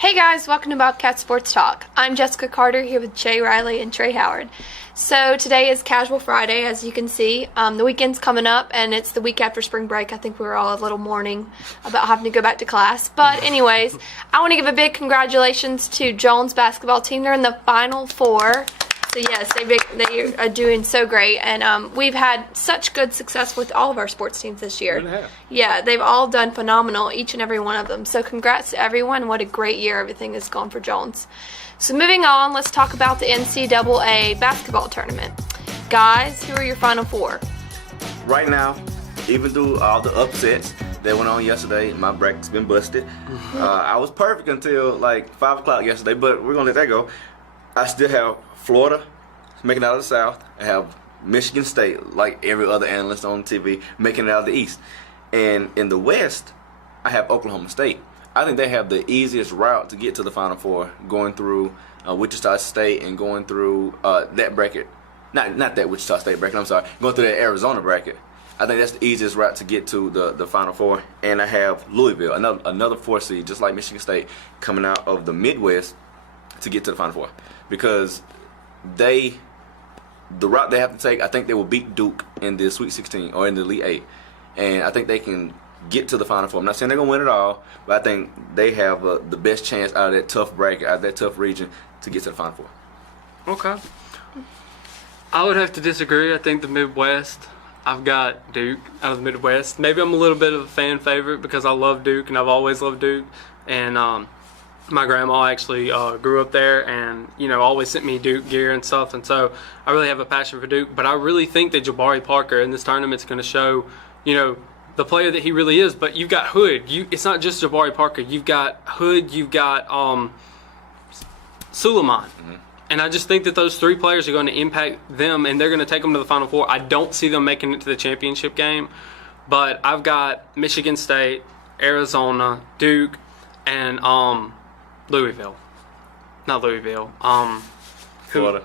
Hey guys, welcome to Bobcat Sports Talk. I'm Jessica Carter here with Jay Riley and Trey Howard. So today is Casual Friday, as you can see. The weekend's coming up and it's the week after spring break. I think we were all a little mourning about having to go back to class. But anyways, I want to give a big congratulations to Jones basketball team. They're in the Final Four. So yes, they are doing so great, and we've had such good success with all of our sports teams this year. Yeah, they've all done phenomenal, each and every one of them. So congrats to everyone. What a great year everything has gone for Jones. So moving on, let's talk about the NCAA basketball tournament. Guys, who are your Final Four? Right now, even through all the upsets that went on yesterday, my bracket's been busted. I was perfect until like 5 o'clock yesterday, but we're going to let that go. I still have Florida making it out of the South. I have Michigan State, like every other analyst on TV, making it out of the East. And in the West, I have Oklahoma State. I think they have the easiest route to get to the Final Four, going through Wichita State and going through that bracket. Not that Wichita State bracket, I'm sorry. Going through that Arizona bracket. I think that's the easiest route to get to the Final Four. And I have Louisville, another 4 seed, just like Michigan State, coming out of the Midwest to get to the Final Four. Because the route they have to take, I think they will beat Duke in the Sweet 16 or in the Elite 8. And I think they can get to the Final Four. I'm not saying they're going to win it all, but I think they have the best chance out of that tough bracket, out of that tough region, to get to the Final Four. Okay. I would have to disagree. I think the Midwest, I've got Duke out of the Midwest. Maybe I'm a little bit of a fan favorite because I love Duke and I've always loved Duke. And my grandma actually grew up there and, always sent me Duke gear and stuff. And so I really have a passion for Duke. But I really think that Jabari Parker in this tournament is going to show, the player that he really is. But you've got Hood. It's not just Jabari Parker. You've got Hood. You've got Suleiman. Mm-hmm. And I just think that those 3 players are going to impact them, and they're going to take them to the Final Four. I don't see them making it to the championship game. But I've got Michigan State, Arizona, Duke, and Louisville. Not Louisville. Florida.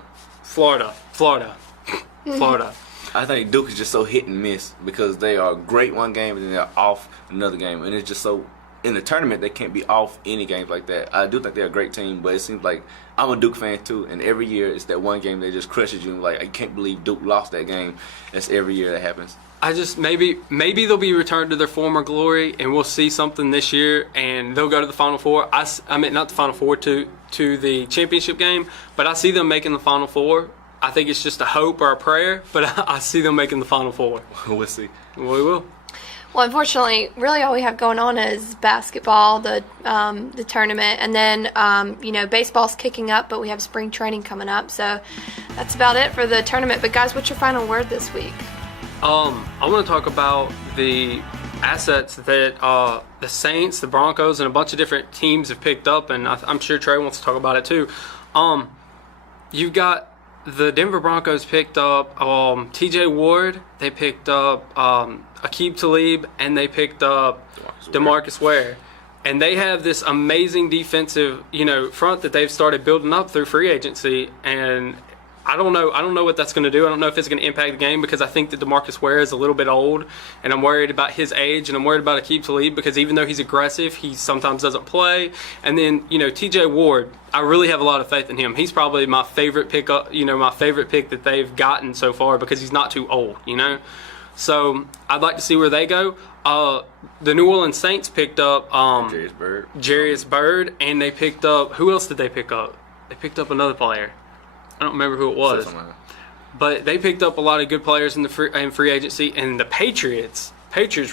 I think Duke is just so hit and miss because they are great one game and then they're off another game. And it's just so, in the tournament, they can't be off any games like that. I do think they're a great team, but it seems like I'm a Duke fan too. And every year it's that one game that just crushes you. Like, I can't believe Duke lost that game. That's every year that happens. I just maybe they'll be returned to their former glory, and we'll see something this year, and they'll go to the Final Four. I mean, not the Final Four, to the championship game, but I see them making the Final Four. I think it's just a hope or a prayer, but I see them making the Final Four. We'll see. We will. Well, unfortunately, really all we have going on is basketball, the tournament, and then, baseball's kicking up, but we have spring training coming up. So that's about it for the tournament. But, guys, what's your final word this week? I want to talk about the assets that the Saints, the Broncos, and a bunch of different teams have picked up, and I'm sure Trey wants to talk about it too. You've got the Denver Broncos picked up T.J. Ward, they picked up Aqib Talib, and they picked up DeMarcus Ware. And they have this amazing defensive, front that they've started building up through free agency, and I don't know what that's going to do. I don't know if it's going to impact the game because I think that DeMarcus Ware is a little bit old, and I'm worried about his age, and I'm worried about Aqib Talib because even though he's aggressive, he sometimes doesn't play. And then, T.J. Ward, I really have a lot of faith in him. He's probably my favorite pick my favorite pick that they've gotten so far because he's not too old, So I'd like to see where they go. The New Orleans Saints picked up Jarius Byrd, and they picked up, who else did they pick up? They picked up another player. I don't remember who it was, but they picked up a lot of good players in free agency, and the Patriots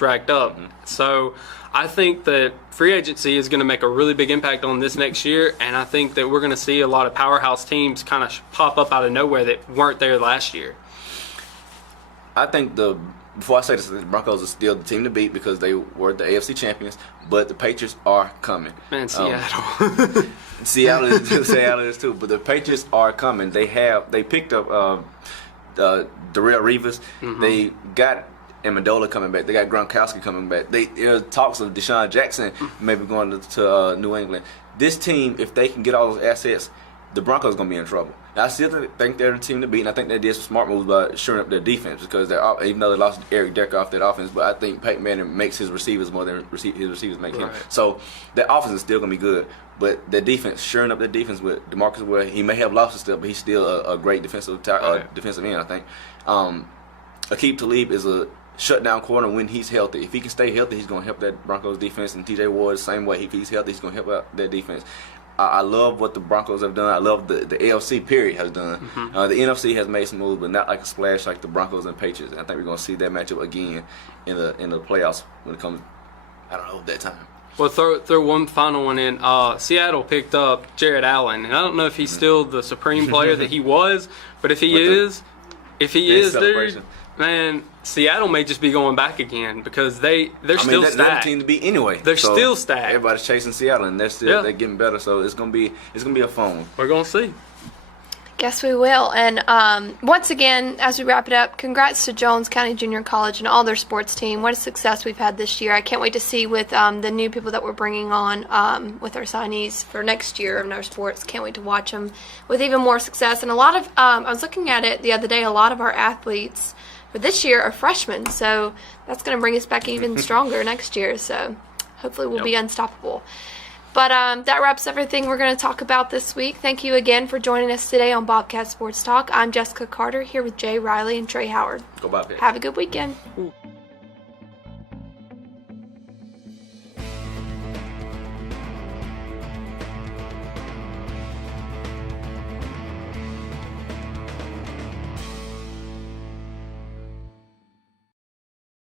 racked up. Mm-hmm. So I think that free agency is going to make a really big impact on this next year, and I think that we're going to see a lot of powerhouse teams kind of pop up out of nowhere that weren't there last year. I think before I say this, the Broncos are still the team to beat because they were the AFC champions, but the Patriots are coming. Man, Seattle. Seattle is too, but the Patriots are coming. They picked up Darrelle Revis. Mm-hmm. They got Amendola coming back. They got Gronkowski coming back. There are talks of Deshaun Jackson maybe going to New England. This team, if they can get all those assets, the Broncos are going to be in trouble I still think they're the team to beat, and I think they did some smart moves by shoring up their defense because even though they lost Eric Decker off that offense, but I think Peyton Manning makes his receivers more than his receivers make him. So that offense is still going to be good, but their defense, shoring up their defense with DeMarcus Ware, he may have lost still, but he's still a great defensive end, I think. Aqib Talib is a shutdown corner when he's healthy. If he can stay healthy, he's going to help that Broncos defense, and TJ Ward the same way. If he's healthy, he's going to help out that defense. I love what the Broncos have done. I love the AFC period has done. The NFC has made some moves, but not like a splash like the Broncos and Patriots. And I think we're going to see that matchup again in the playoffs when it comes, I don't know, that time. Well, throw one final one in. Seattle picked up Jared Allen, and I don't know if he's still the supreme player that he was, but if he is, dude, man, Seattle may just be going back again because they're still stacked. They're the team to beat anyway. They're still stacked. Everybody's chasing Seattle, and they're getting better. So it's gonna be a fun one. We're gonna see. Guess we will. And once again, as we wrap it up, congrats to Jones County Junior College and all their sports team. What a success we've had this year. I can't wait to see with the new people that we're bringing on with our signees for next year in our sports. Can't wait to watch them with even more success. And a lot of I was looking at it the other day. A lot of our athletes for this year are freshmen, so that's going to bring us back even stronger next year. So hopefully we'll be unstoppable. But that wraps everything we're going to talk about this week. Thank you again for joining us today on Bobcat Sports Talk. I'm Jessica Carter here with Jay Riley and Trey Howard. Go Bobcat. Have a good weekend. Ooh.